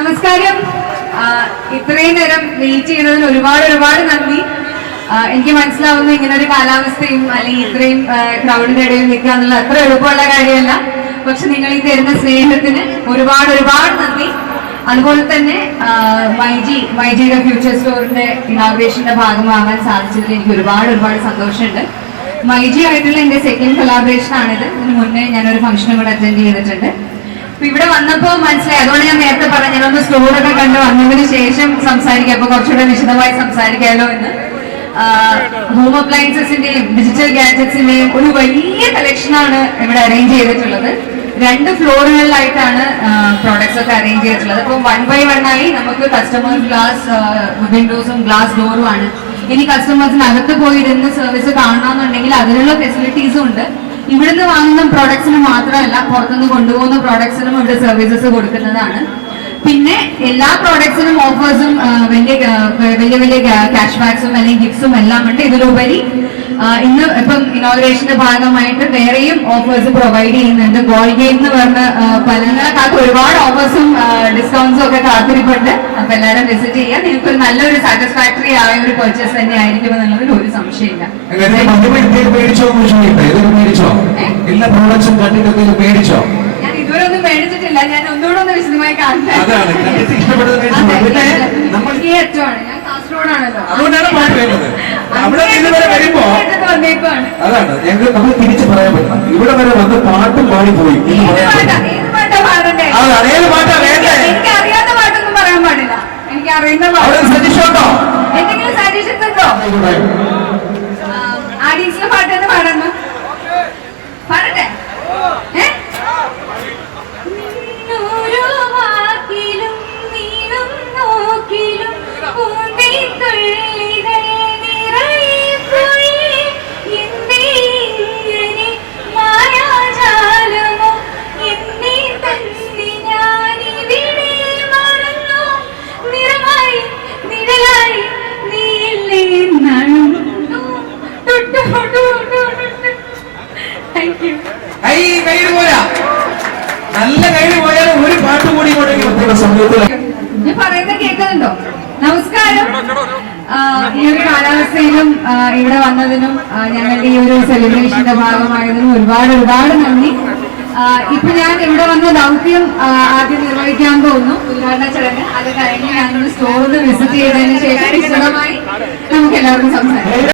നമസ്കാരം. ഇത്രയും നേരം വെയിറ്റ് ചെയ്യുന്നതിന് ഒരുപാട് ഒരുപാട് നന്ദി. എനിക്ക് മനസ്സിലാവുന്നു ഇങ്ങനെ ഒരു കാലാവസ്ഥയും അല്ലെങ്കിൽ ഇത്രയും ക്രൗഡിന്റെ ഇടയിൽ നിൽക്കുക എന്നുള്ള അത്ര എളുപ്പമുള്ള കാര്യമല്ല. പക്ഷെ നിങ്ങൾ ഈ തരുന്ന സ്നേഹത്തിന് ഒരുപാട് ഒരുപാട് നന്ദി. അതുപോലെ തന്നെ വൈജി മൈജി മൈജിയുടെ ഫ്യൂച്ചർ സ്റ്റോറിന്റെ ഇനാഗ്രേഷന്റെ ഭാഗമാകാൻ സാധിച്ചതിൽ എനിക്ക് ഒരുപാട് ഒരുപാട് സന്തോഷമുണ്ട്. മൈജി ആയിട്ടുള്ള എന്റെ സെക്കൻഡ് കൊളാബറേഷൻ ആണിത്. ഇതിന് മുന്നേ ഞാനൊരു ഫംഗ്ഷനും കൂടെ അറ്റൻഡ് ചെയ്തിട്ടുണ്ട്. അപ്പൊ ഇവിടെ വന്നപ്പോ മനസ്സിലായി. അതുകൊണ്ട് ഞാൻ നേരത്തെ പറഞ്ഞു ഞാനൊന്ന് സ്കൂളൊക്കെ കണ്ട് വന്നതിന് ശേഷം സംസാരിക്കാം. അപ്പൊ കുറച്ചുകൂടെ വിശദമായി സംസാരിക്കാമല്ലോ എന്ന്. ഹോം അപ്ലയൻസസിന്റെയും ഡിജിറ്റൽ ഗാഡ്ജറ്റ്സിന്റെയും ഒരു വലിയ കളക്ഷനാണ് ഇവിടെ അറേഞ്ച് ചെയ്തിട്ടുള്ളത്. രണ്ട് ഫ്ലോറുകളിലായിട്ടാണ് പ്രോഡക്ട്സ് ഒക്കെ അറേഞ്ച് ചെയ്തിട്ടുള്ളത്. അപ്പോൾ വൺ ബൈ വൺ ആയി നമുക്ക് കസ്റ്റമേഴ്സ് ഗ്ലാസ് വിൻഡോസും ഗ്ലാസ് ഡോറും ആണ്. ഇനി കസ്റ്റമേഴ്സിന് അകത്ത് പോയിരുന്ന് സർവീസ് കാണണമെന്നുണ്ടെങ്കിൽ അതിനുള്ള ഫെസിലിറ്റീസും ഉണ്ട്. ഇവിടുന്ന് വാങ്ങുന്ന പ്രോഡക്ട്സിന് മാത്രമല്ല പുറത്തുനിന്ന് കൊണ്ടുപോകുന്ന പ്രോഡക്ട്സിനും ഇവിടെ സർവീസസ് കൊടുക്കുന്നതാണ്. പിന്നെ എല്ലാ പ്രോഡക്ട്സിനും ഓഫേഴ്സും വലിയ വലിയ വലിയ ക്യാഷ് ബാക്സും അല്ലെങ്കിൽ ഗിഫ്റ്റ്സും എല്ലാം ഉണ്ട്. ഇതിലുപരി ഇന്ന് ഇപ്പം ഇനോഗ്രേഷന്റെ ഭാഗമായിട്ട് വേറെയും ഓഫേഴ്സ് പ്രൊവൈഡ് ചെയ്യുന്നുണ്ട്. ഗോൾഡ് ഗെയിം എന്ന് പറഞ്ഞ ആ, പലങ്ങളെക്കാട്ട് ഒരുപാട് ഓഫേഴ്സും ഡിസ്കൗണ്ട്സും ഒക്കെ കാത്തിരിപ്പുണ്ട്. അപ്പൊ എല്ലാവരും വിസിറ്റ് ചെയ്യാം നിങ്ങൾക്ക് ഒരു നല്ലൊരു സാറ്റിസ്ഫാക്ടറി ആയ ഒരു പർച്ചേസ് തന്നെ ആയിരിക്കും എന്നുള്ളതിൽ ഒരു സംശയമില്ല. എല്ലാ പ്രോഡക്ട്സും കണ്ടിട്ട് ഇതുവരെ ഒന്നും മേടിച്ചിട്ടില്ല. ഞാൻ ഒന്നുകൂടെ ഒന്ന് വിശദമായി കാണട്ടെ. അറ്റമാണ്. ഞാൻ കാസർഗോഡാണല്ലോ. അവിടെ നിന്ന് വരെ വരുമ്പോ അതാണ്. ഞങ്ങൾ നമ്മൾ തിരിച്ചു പറയാൻ പറ്റണം. ഇവിടെ വരെ വന്ന് പാട്ടും പാടി പോയി. അതാണ് ഏത് പാട്ടാ വേണ്ടേ എനിക്ക് അറിയാത്ത പാട്ടൊന്നും പറയാൻ പാടില്ല. എനിക്ക് അറിയുന്ന സജഷൻ ഉണ്ടോ? എന്തെങ്കിലും സജഷൻസ് ഉണ്ടോ? ആഡീസിലെ പാട്ട് കൈ കയ്യിൽ പോരാ. നല്ല കയ്യിൽ പോയാൽ ഒരു പാട്ട് കൂടി ഇങ്ങോട്ടേക്ക് പറ്റുന്ന സമയത്ത് ഞാൻ പറയുന്നത് കേൾക്കുന്നുണ്ടോ നമസ്കാരം. ഈ ഒരു കാലാവസ്ഥയിലും ഇവിടെ വന്നതിനും ഞങ്ങളുടെ ഈ ഒരു സെലിബ്രേഷന്റെ ഭാഗമായതിനും ഒരുപാട് ഒരുപാട് നന്ദി. ഇപ്പൊ ഞാൻ ഇവിടെ വന്ന ദൗത്യം ആദ്യം നിർവഹിക്കാൻ പോകുന്നു. ഉദ്ഘാടന ചടങ്ങ്. അത് കഴിഞ്ഞ് ഞാനൊരു സ്റ്റോറിൽ വിസിറ്റ് ചെയ്തതിന് ശേഷം വിശദമായി നമുക്ക് എല്ലാവർക്കും സംസാരിക്കാം.